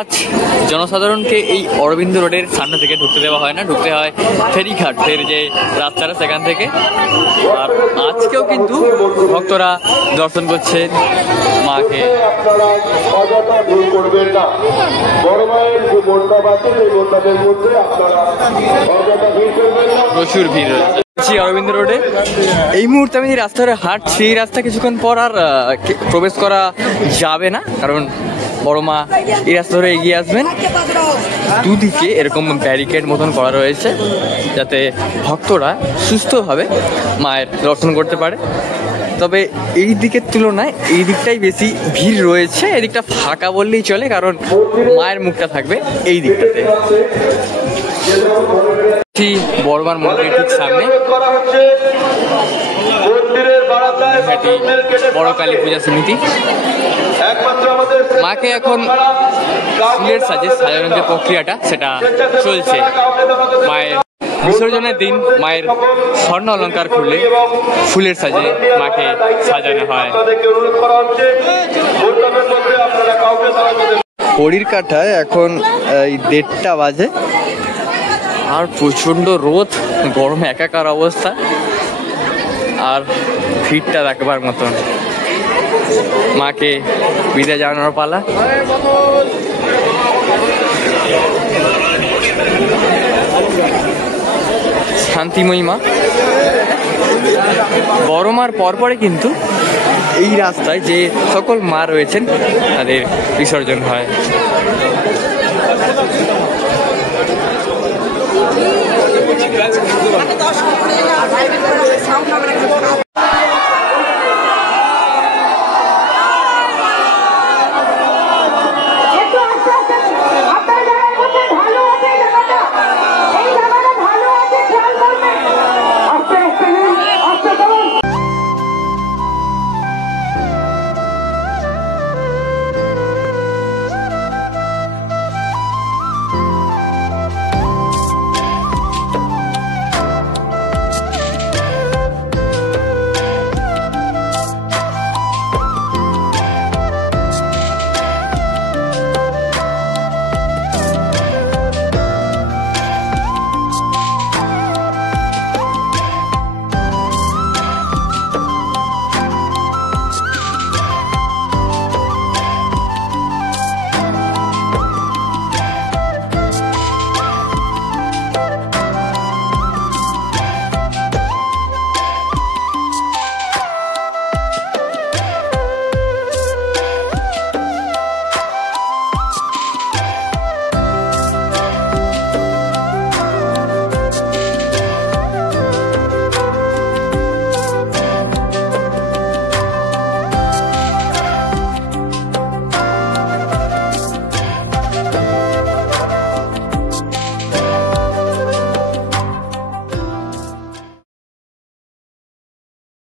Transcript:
আজ জনসাধারণকে এই অরবিন্দ রোডের সামনে থেকে ঢুকতে দেওয়া হয় না, ঢুকতে হয় ফেরিঘাটের যে রাস্তাটা সেখান থেকে। আর আজকেও কিন্তু ভক্তরা দর্শন করছেন মাকে। প্রচুর ভিড় রয়েছে অরবিন্দ রোডে। এই মুহূর্তে আমি যে রাস্তা ধরে হাঁটছি, এই রাস্তা কিছুক্ষণ পর আর প্রবেশ করা যাবে না, কারণ বড় মা এই রাস্তা ধরে এগিয়ে আসবেন। দুদিকে এরকম ব্যারিকেড মতন করা রয়েছে যাতে ভক্তরা সুস্থভাবে মায়ের দর্শন করতে পারে। তবে এই দিকের তুলনায় এই দিকটাই বেশি ভিড় রয়েছে, এই দিকটা ফাঁকা বললেই চলে, কারণ মায়ের মুখটা থাকবে এই দিকটাতে। বড়মার মন্দিরের ঠিক সামনে বড় কালী পূজা সমিতি। মাকে এখন ফুলের সাজে সাজানোর যে প্রক্রিয়াটা সেটা চলছে। মায়ের বিসর্জনের দিন মায়ের স্বর্ণ অলঙ্কার খুলে ফুলের সাজে মাকে সাজানো হয়। ঘড়ির কাঁটায় এখন 1:30 বাজে, আর প্রচণ্ড রোদ, গরমে একাকার অবস্থা, আর ভিড়টা রাখবার মতন। মাকে বিদায় জানানোর পালা। শান্তিময়ী মা। বড় মার পরপরে কিন্তু এই রাস্তায় যে সকল মা রয়েছেন তাদের বিসর্জন হয়।